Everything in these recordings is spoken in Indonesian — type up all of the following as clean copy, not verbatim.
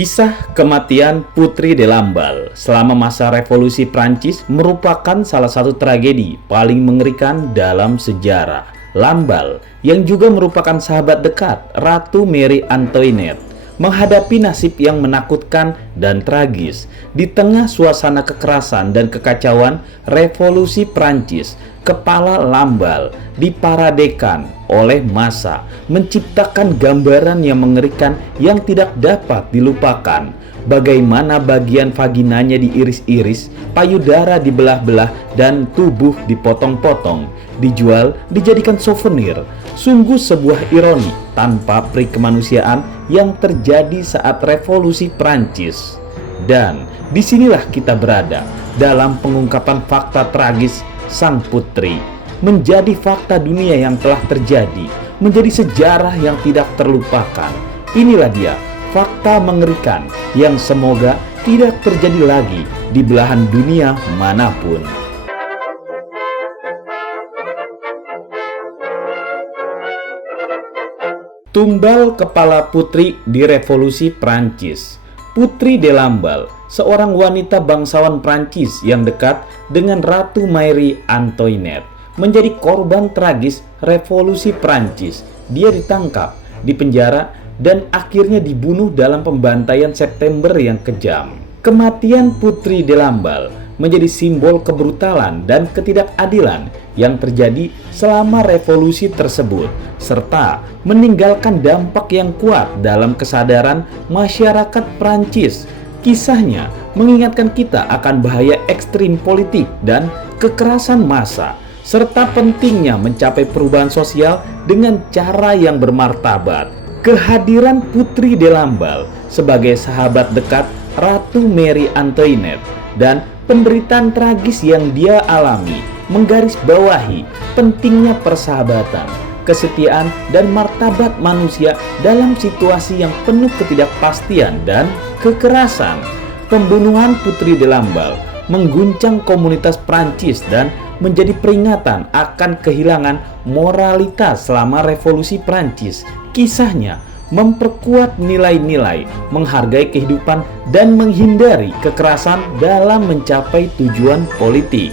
Kisah kematian Putri de Lamballe selama masa revolusi Prancis merupakan salah satu tragedi paling mengerikan dalam sejarah. Lamballe, yang juga merupakan sahabat dekat Ratu Marie Antoinette, menghadapi nasib yang menakutkan dan tragis. Di tengah suasana kekerasan dan kekacauan revolusi Prancis, kepala Lamballe diparadekan oleh massa, menciptakan gambaran yang mengerikan yang tidak dapat dilupakan. Bagaimana bagian vaginanya diiris-iris, payudara dibelah-belah, dan tubuh dipotong-potong, dijual, dijadikan souvenir. Sungguh sebuah ironi tanpa peri kemanusiaan yang terjadi saat revolusi Prancis. Dan disinilah kita berada dalam pengungkapan fakta tragis sang putri, menjadi fakta dunia yang telah terjadi, menjadi sejarah yang tidak terlupakan. Inilah dia fakta mengerikan yang semoga tidak terjadi lagi di belahan dunia manapun. Tumbal kepala putri di revolusi Prancis. Putri de Lamballe, seorang wanita bangsawan Prancis yang dekat dengan Ratu Marie Antoinette, menjadi korban tragis revolusi Prancis. Dia ditangkap, dipenjara, dan akhirnya dibunuh dalam pembantaian September yang kejam. Kematian Putri de Lamballe menjadi simbol kebrutalan dan ketidakadilan yang terjadi selama revolusi tersebut, serta meninggalkan dampak yang kuat dalam kesadaran masyarakat Prancis. Kisahnya mengingatkan kita akan bahaya ekstrim politik dan kekerasan massa, serta pentingnya mencapai perubahan sosial dengan cara yang bermartabat. Kehadiran Putri de Lamballe sebagai sahabat dekat Ratu Marie Antoinette dan penderitaan tragis yang dia alami menggarisbawahi pentingnya persahabatan, kesetiaan, dan martabat manusia dalam situasi yang penuh ketidakpastian dan kekerasan. Pembunuhan Putri de Lamballe mengguncang komunitas Prancis dan menjadi peringatan akan kehilangan moralitas selama revolusi Prancis. Kisahnya memperkuat nilai-nilai menghargai kehidupan dan menghindari kekerasan dalam mencapai tujuan politik.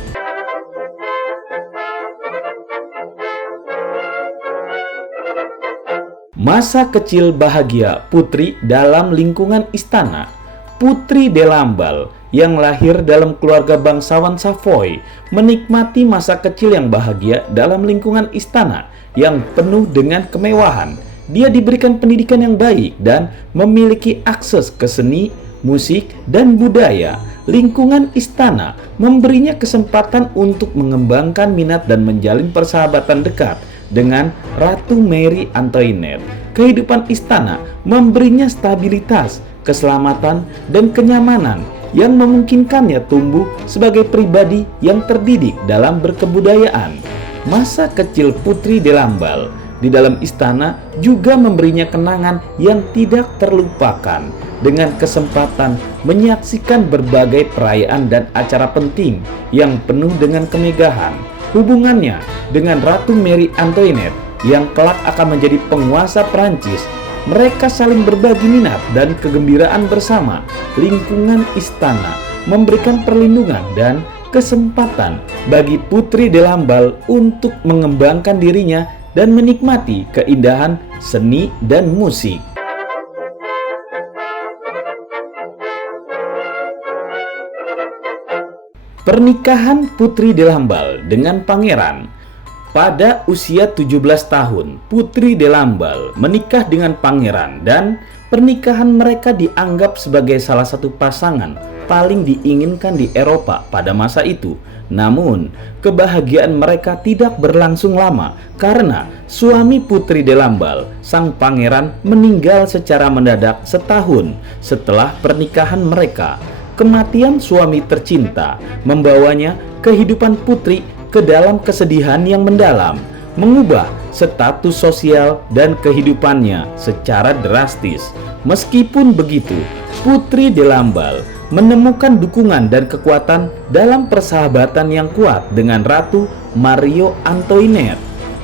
Masa kecil bahagia putri dalam lingkungan istana. Putri de Lamballe yang lahir dalam keluarga bangsawan Savoy menikmati masa kecil yang bahagia dalam lingkungan istana yang penuh dengan kemewahan. Dia diberikan pendidikan yang baik dan memiliki akses ke seni, musik, dan budaya. Lingkungan istana memberinya kesempatan untuk mengembangkan minat dan menjalin persahabatan dekat dengan Ratu Marie Antoinette. Kehidupan istana memberinya stabilitas, keselamatan, dan kenyamanan yang memungkinkannya tumbuh sebagai pribadi yang terdidik dalam berkebudayaan. Masa kecil Putri de Lamballe di dalam istana juga memberinya kenangan yang tidak terlupakan, dengan kesempatan menyaksikan berbagai perayaan dan acara penting yang penuh dengan kemegahan. Hubungannya dengan Ratu Marie Antoinette yang kelak akan menjadi penguasa Prancis, mereka saling berbagi minat dan kegembiraan bersama. Lingkungan istana memberikan perlindungan dan kesempatan bagi Putri de Lamballe untuk mengembangkan dirinya dan menikmati keindahan seni dan musik. Pernikahan Putri de Lamballe dengan pangeran. Pada usia 17 tahun, Putri de Lamballe menikah dengan pangeran dan pernikahan mereka dianggap sebagai salah satu pasangan paling diinginkan di Eropa pada masa itu. Namun, kebahagiaan mereka tidak berlangsung lama karena suami Putri de Lamballe, sang pangeran, meninggal secara mendadak setahun setelah pernikahan mereka. Kematian suami tercinta membawanya kehidupan putri ke dalam kesedihan yang mendalam, mengubah status sosial dan kehidupannya secara drastis. Meskipun begitu, Putri de Lamballe menemukan dukungan dan kekuatan dalam persahabatan yang kuat dengan Ratu Marie Antoinette.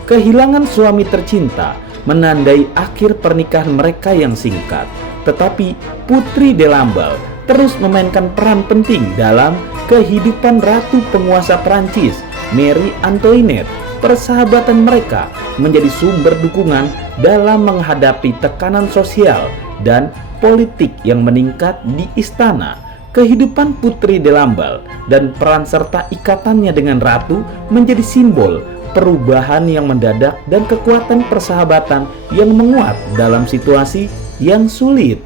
Kehilangan suami tercinta menandai akhir pernikahan mereka yang singkat. Tetapi Putri Delambal terus memainkan peran penting dalam kehidupan ratu penguasa Prancis, Marie Antoinette. Persahabatan mereka menjadi sumber dukungan dalam menghadapi tekanan sosial dan politik yang meningkat di istana. Kehidupan Putri Delambal dan peran serta ikatannya dengan ratu menjadi simbol perubahan yang mendadak dan kekuatan persahabatan yang menguat dalam situasi yang sulit.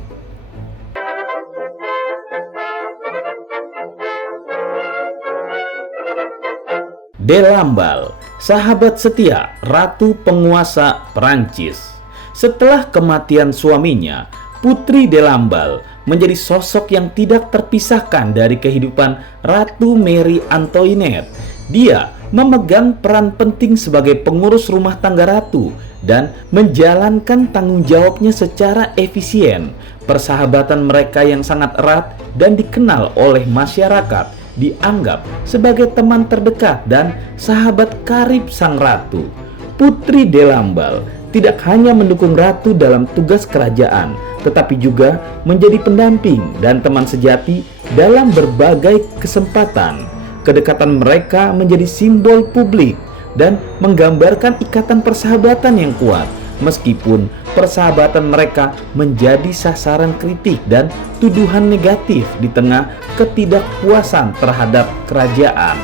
Delambal, sahabat setia ratu penguasa Prancis. Setelah kematian suaminya, Putri Delambal menjadi sosok yang tidak terpisahkan dari kehidupan Ratu Marie Antoinette. Dia memegang peran penting sebagai pengurus rumah tangga ratu dan menjalankan tanggung jawabnya secara efisien. Persahabatan mereka yang sangat erat dan dikenal oleh masyarakat dianggap sebagai teman terdekat dan sahabat karib sang ratu. Putri Delambal tidak hanya mendukung ratu dalam tugas kerajaan, tetapi juga menjadi pendamping dan teman sejati dalam berbagai kesempatan. Kedekatan mereka menjadi simbol publik dan menggambarkan ikatan persahabatan yang kuat, meskipun persahabatan mereka menjadi sasaran kritik dan tuduhan negatif di tengah ketidakpuasan terhadap kerajaan.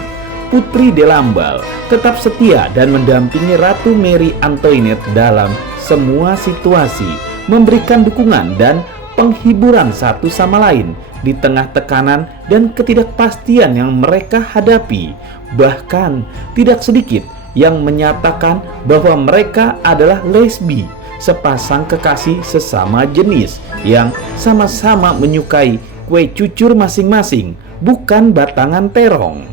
Putri Delambal tetap setia dan mendampingi Ratu Marie Antoinette dalam semua situasi, memberikan dukungan dan penghiburan satu sama lain di tengah tekanan dan ketidakpastian yang mereka hadapi. Bahkan tidak sedikit yang menyatakan bahwa mereka adalah lesbi, sepasang kekasih sesama jenis yang sama-sama menyukai kue cucur masing-masing, bukan batangan terong.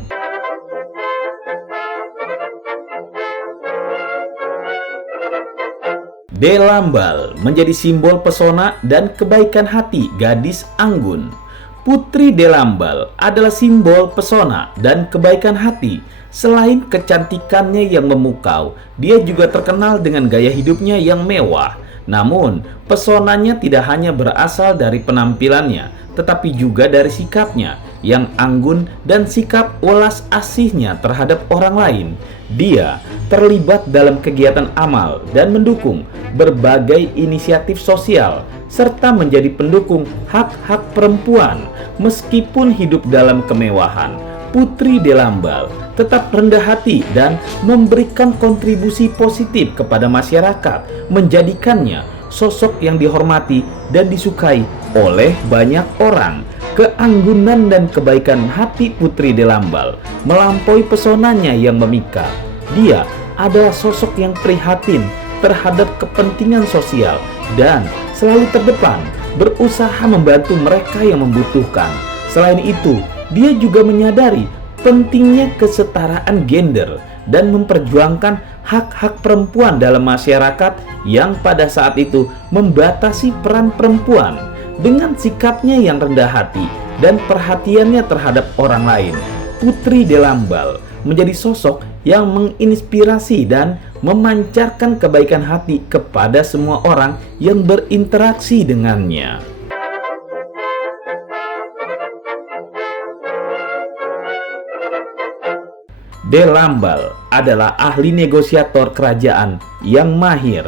Delambal menjadi simbol pesona dan kebaikan hati gadis anggun. Putri Delambal adalah simbol pesona dan kebaikan hati. Selain kecantikannya yang memukau, dia juga terkenal dengan gaya hidupnya yang mewah. Namun, pesonanya tidak hanya berasal dari penampilannya, tetapi juga dari sikapnya yang anggun dan sikap welas asihnya terhadap orang lain. Dia terlibat dalam kegiatan amal dan mendukung berbagai inisiatif sosial, serta menjadi pendukung hak-hak perempuan. Meskipun hidup dalam kemewahan, Putri Delambal tetap rendah hati dan memberikan kontribusi positif kepada masyarakat, menjadikannya sosok yang dihormati dan disukai oleh banyak orang. Keanggunan dan kebaikan hati Putri Delambal melampaui pesonanya yang memikat. Dia adalah sosok yang prihatin terhadap kepentingan sosial dan selalu terdepan, berusaha membantu mereka yang membutuhkan. Selain itu, dia juga menyadari pentingnya kesetaraan gender dan memperjuangkan hak-hak perempuan dalam masyarakat yang pada saat itu membatasi peran perempuan. Dengan sikapnya yang rendah hati dan perhatiannya terhadap orang lain, Putri Delambal menjadi sosok yang menginspirasi dan memancarkan kebaikan hati kepada semua orang yang berinteraksi dengannya. Delambal adalah ahli negosiator kerajaan yang mahir.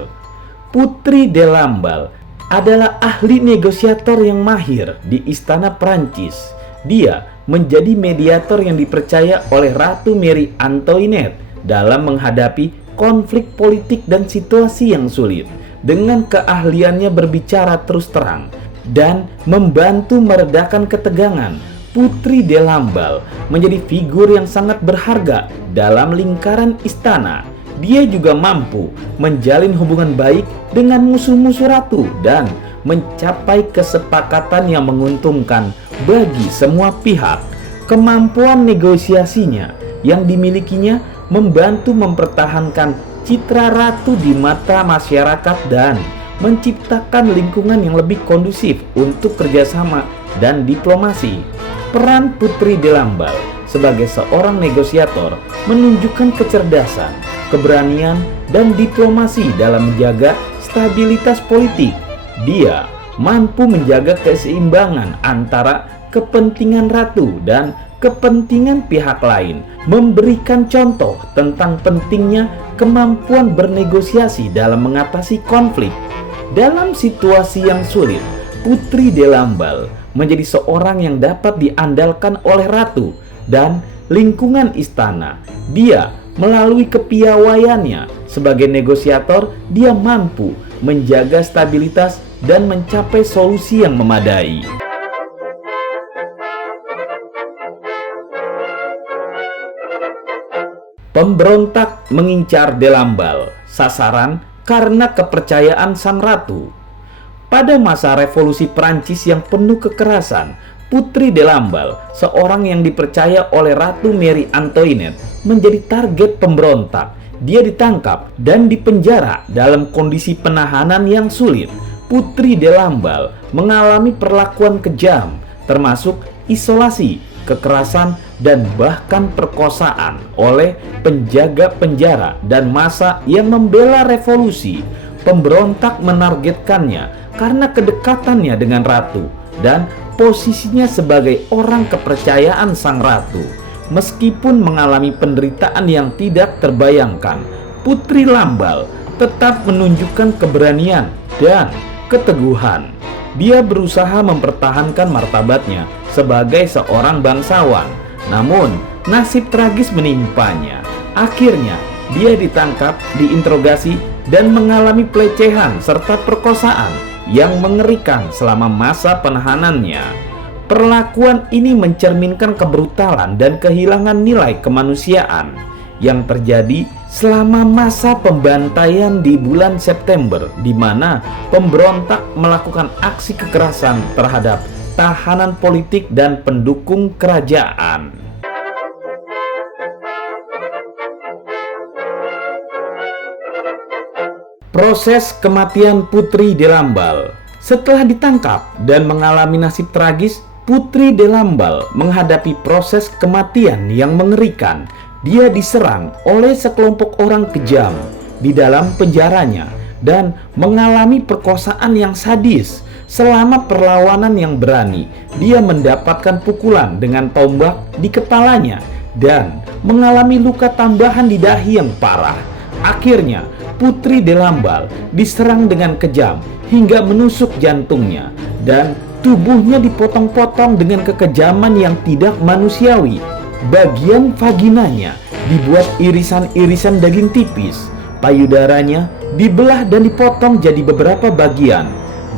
Putri Delambal adalah ahli negosiator yang mahir di istana Prancis. Dia menjadi mediator yang dipercaya oleh Ratu Marie Antoinette dalam menghadapi konflik politik dan situasi yang sulit. Dengan keahliannya berbicara terus terang dan membantu meredakan ketegangan, Putri Delambal menjadi figur yang sangat berharga dalam lingkaran istana. Dia juga mampu menjalin hubungan baik dengan musuh-musuh ratu dan mencapai kesepakatan yang menguntungkan bagi semua pihak. Kemampuan negosiasinya yang dimilikinya membantu mempertahankan citra ratu di mata masyarakat dan menciptakan lingkungan yang lebih kondusif untuk kerjasama dan diplomasi. Peran Putri Delambal sebagai seorang negosiator menunjukkan kecerdasan, keberanian, dan diplomasi dalam menjaga stabilitas politik. Dia mampu menjaga keseimbangan antara kepentingan ratu dan kepentingan pihak lain, memberikan contoh tentang pentingnya kemampuan bernegosiasi dalam mengatasi konflik. Dalam situasi yang sulit, Putri Delambal menjadi seorang yang dapat diandalkan oleh ratu dan lingkungan istana. Dia melalui kepiawaiannya sebagai negosiator, dia mampu menjaga stabilitas dan mencapai solusi yang memadai. Pemberontak mengincar Delambal, sasaran karena kepercayaan sang ratu. Pada masa revolusi Prancis yang penuh kekerasan, Putri Delambal, seorang yang dipercaya oleh Ratu Marie Antoinette, menjadi target pemberontak. Dia ditangkap dan dipenjara dalam kondisi penahanan yang sulit. Putri Delambal mengalami perlakuan kejam, termasuk isolasi, kekerasan, dan bahkan perkosaan oleh penjaga penjara dan massa yang membela revolusi. Pemberontak menargetkannya karena kedekatannya dengan ratu dan posisinya sebagai orang kepercayaan sang ratu. Meskipun mengalami penderitaan yang tidak terbayangkan, Putri Lambal tetap menunjukkan keberanian dan keteguhan. Dia berusaha mempertahankan martabatnya sebagai seorang bangsawan. Namun, nasib tragis menimpanya. Akhirnya, dia ditangkap, diinterogasi, dan mengalami pelecehan serta perkosaan yang mengerikan selama masa penahanannya. Perlakuan ini mencerminkan kebrutalan dan kehilangan nilai kemanusiaan yang terjadi selama masa pembantaian di bulan September, di mana pemberontak melakukan aksi kekerasan terhadap tahanan politik dan pendukung kerajaan. Proses kematian Putri Delambal. Setelah ditangkap dan mengalami nasib tragis, Putri Delambal menghadapi proses kematian yang mengerikan. Dia diserang oleh sekelompok orang kejam di dalam penjaranya dan mengalami perkosaan yang sadis. Selama perlawanan yang berani, dia mendapatkan pukulan dengan tombak di kepalanya dan mengalami luka tambahan di dahi yang parah. Akhirnya, Putri Delambal diserang dengan kejam hingga menusuk jantungnya dan tubuhnya dipotong-potong dengan kekejaman yang tidak manusiawi. Bagian vaginanya dibuat irisan-irisan daging tipis, payudaranya dibelah dan dipotong jadi beberapa bagian,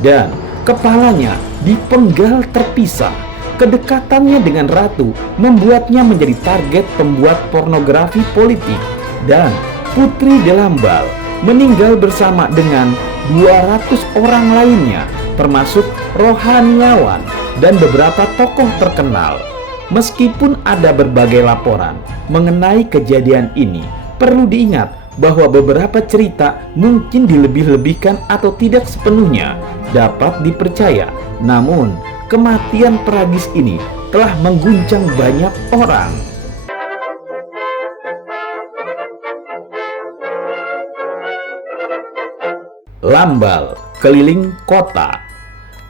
dan kepalanya dipenggal terpisah. Kedekatannya dengan ratu membuatnya menjadi target pembuat pornografi politik, dan Putri Delambal meninggal bersama dengan 200 orang lainnya, termasuk rohaniawan dan beberapa tokoh terkenal. Meskipun ada berbagai laporan mengenai kejadian ini, perlu diingat bahwa beberapa cerita mungkin dilebih-lebihkan atau tidak sepenuhnya dapat dipercaya. Namun, kematian tragis ini telah mengguncang banyak orang. Lambal keliling kota.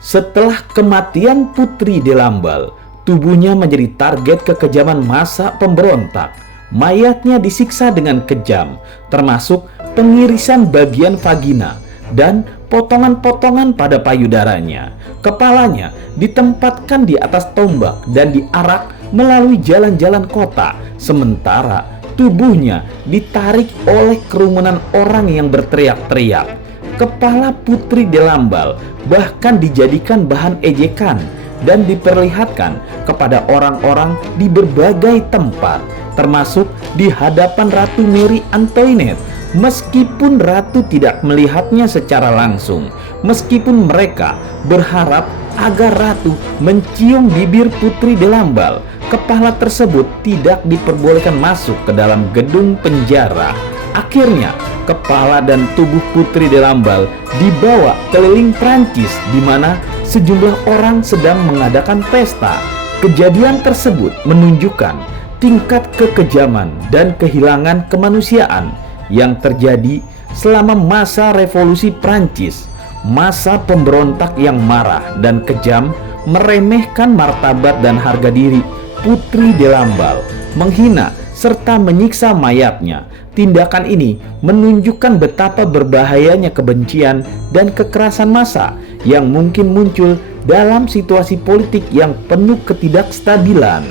Setelah kematian Putri Delambal, tubuhnya menjadi target kekejaman massa pemberontak. Mayatnya disiksa dengan kejam, termasuk pengirisan bagian vagina dan potongan-potongan pada payudaranya. Kepalanya ditempatkan di atas tombak dan diarak melalui jalan-jalan kota, sementara tubuhnya ditarik oleh kerumunan orang yang berteriak-teriak. Kepala Putri Delambal bahkan dijadikan bahan ejekan dan diperlihatkan kepada orang-orang di berbagai tempat, termasuk di hadapan Ratu Marie Antoinette. Meskipun ratu tidak melihatnya secara langsung, meskipun mereka berharap agar ratu mencium bibir Putri Delambal, kepala tersebut tidak diperbolehkan masuk ke dalam gedung penjara. Akhirnya, kepala dan tubuh Putri Delambal dibawa keliling Prancis, di mana sejumlah orang sedang mengadakan pesta. Kejadian tersebut menunjukkan tingkat kekejaman dan kehilangan kemanusiaan yang terjadi selama masa revolusi Prancis. masa pemberontak yang marah dan kejam meremehkan martabat dan harga diri Putri Delambal, menghina serta menyiksa mayatnya. Tindakan ini menunjukkan betapa berbahayanya kebencian dan kekerasan massa yang mungkin muncul dalam situasi politik yang penuh ketidakstabilan.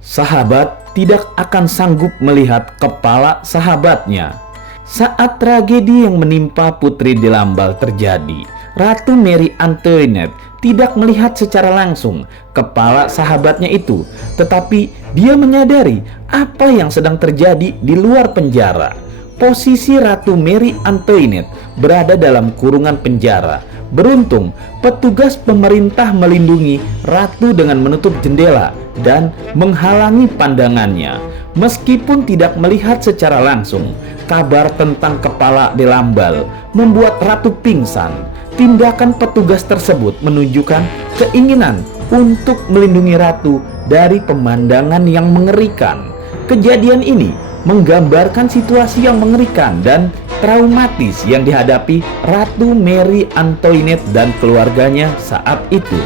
Sahabat tidak akan sanggup melihat kepala sahabatnya. Saat tragedi yang menimpa Putri Delambal terjadi, Ratu Mary Antoinette tidak melihat secara langsung kepala sahabatnya itu, tetapi dia menyadari apa yang sedang terjadi di luar penjara. Posisi Ratu Mary Antoinette berada dalam kurungan penjara. Beruntung, petugas pemerintah melindungi ratu dengan menutup jendela dan menghalangi pandangannya. Meskipun tidak melihat secara langsung, kabar tentang kepala Delambal membuat ratu pingsan. Tindakan petugas tersebut menunjukkan keinginan untuk melindungi ratu dari pemandangan yang mengerikan. Kejadian ini menggambarkan situasi yang mengerikan dan traumatis yang dihadapi Ratu Mary Antoinette dan keluarganya saat itu.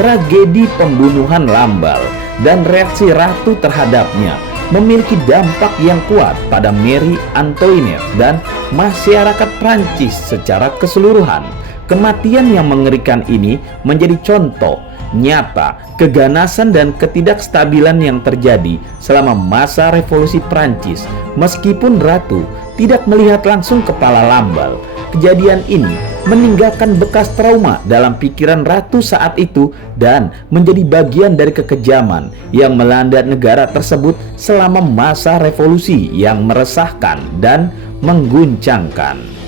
Tragedi pembunuhan Lambal dan reaksi ratu terhadapnya memiliki dampak yang kuat pada Mary Antoinette dan masyarakat Prancis secara keseluruhan. Kematian yang mengerikan ini menjadi contoh nyata keganasan dan ketidakstabilan yang terjadi selama masa revolusi Prancis. Meskipun ratu tidak melihat langsung kepala Lambal, kejadian ini meninggalkan bekas trauma dalam pikiran ratu saat itu dan menjadi bagian dari kekejaman yang melanda negara tersebut selama masa revolusi yang meresahkan dan mengguncangkan.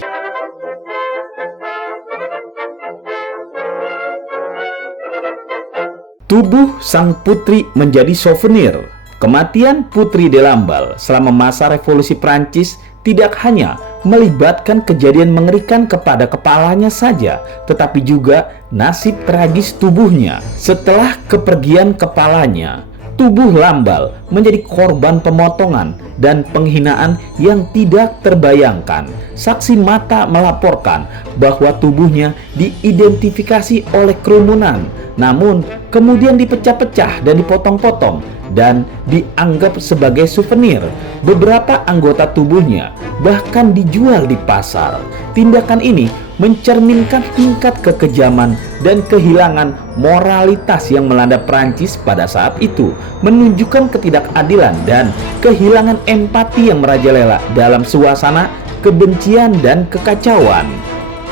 Tubuh sang putri menjadi souvenir. Kematian Putri Delambal selama masa revolusi Prancis tidak hanya melibatkan kejadian mengerikan kepada kepalanya saja, tetapi juga nasib tragis tubuhnya. Setelah kepergian kepalanya, tubuh Lambal menjadi korban pemotongan dan penghinaan yang tidak terbayangkan. Saksi mata melaporkan bahwa tubuhnya diidentifikasi oleh kerumunan, namun kemudian dipecah-pecah dan dipotong-potong dan dianggap sebagai souvenir. Beberapa anggota tubuhnya bahkan dijual di pasar. Tindakan ini mencerminkan tingkat kekejaman dan kehilangan moralitas yang melanda Prancis pada saat itu, menunjukkan ketidakadilan dan kehilangan empati yang merajalela dalam suasana kebencian dan kekacauan.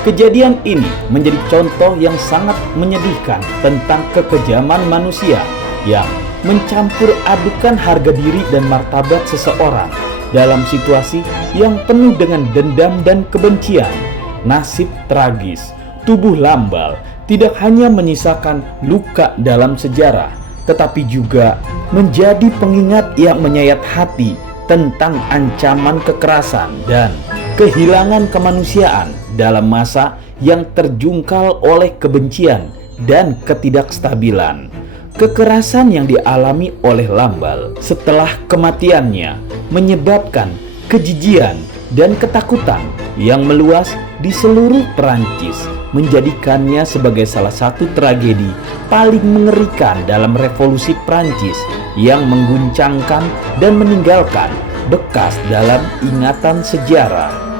Kejadian ini menjadi contoh yang sangat menyedihkan tentang kekejaman manusia yang mencampur adukan harga diri dan martabat seseorang dalam situasi yang penuh dengan dendam dan kebencian. Nasib tragis tubuh Lambal tidak hanya menyisakan luka dalam sejarah, tetapi juga menjadi pengingat yang menyayat hati tentang ancaman kekerasan dan kehilangan kemanusiaan dalam masa yang terjungkal oleh kebencian dan ketidakstabilan. Kekerasan yang dialami oleh Lambal setelah kematiannya menyebabkan kejijian dan ketakutan yang meluas di seluruh Perancis, menjadikannya sebagai salah satu tragedi paling mengerikan dalam revolusi Prancis yang mengguncangkan dan meninggalkan bekas dalam ingatan sejarah.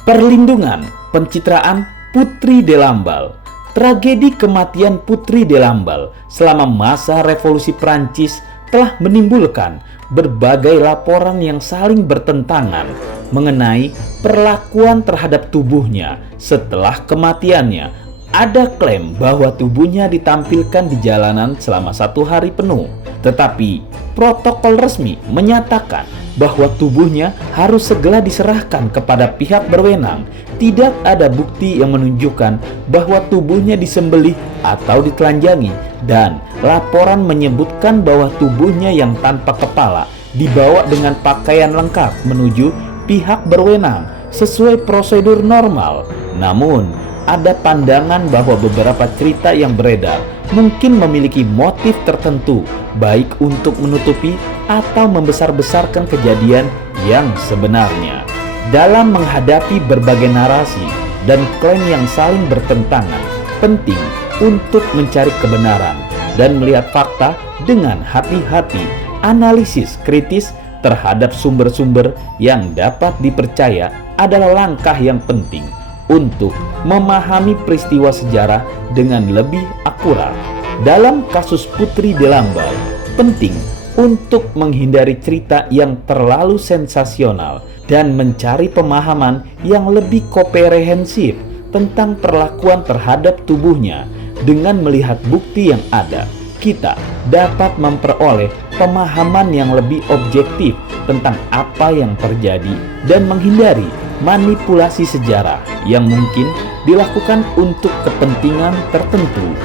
Perlindungan pencitraan Putri Delambal. Tragedi kematian Putri Delambal selama masa revolusi Prancis telah menimbulkan berbagai laporan yang saling bertentangan mengenai perlakuan terhadap tubuhnya setelah kematiannya. Ada klaim bahwa tubuhnya ditampilkan di jalanan selama 1 hari penuh, tetapi protokol resmi menyatakan bahwa tubuhnya harus segera diserahkan kepada pihak berwenang. Tidak ada bukti yang menunjukkan bahwa tubuhnya disembelih atau ditelanjangi, dan laporan menyebutkan bahwa tubuhnya yang tanpa kepala dibawa dengan pakaian lengkap menuju pihak berwenang sesuai prosedur normal. Namun, ada pandangan bahwa beberapa cerita yang beredar mungkin memiliki motif tertentu, baik untuk menutupi atau membesar-besarkan kejadian yang sebenarnya. Dalam menghadapi berbagai narasi dan klaim yang saling bertentangan, penting untuk mencari kebenaran dan melihat fakta dengan hati-hati. Analisis kritis terhadap sumber-sumber yang dapat dipercaya adalah langkah yang penting untuk memahami peristiwa sejarah dengan lebih akurat. Dalam kasus Putri Delambal, penting untuk menghindari cerita yang terlalu sensasional dan mencari pemahaman yang lebih komprehensif tentang perlakuan terhadap tubuhnya. Dengan melihat bukti yang ada, kita dapat memperoleh pemahaman yang lebih objektif tentang apa yang terjadi dan menghindari manipulasi sejarah yang mungkin dilakukan untuk kepentingan tertentu.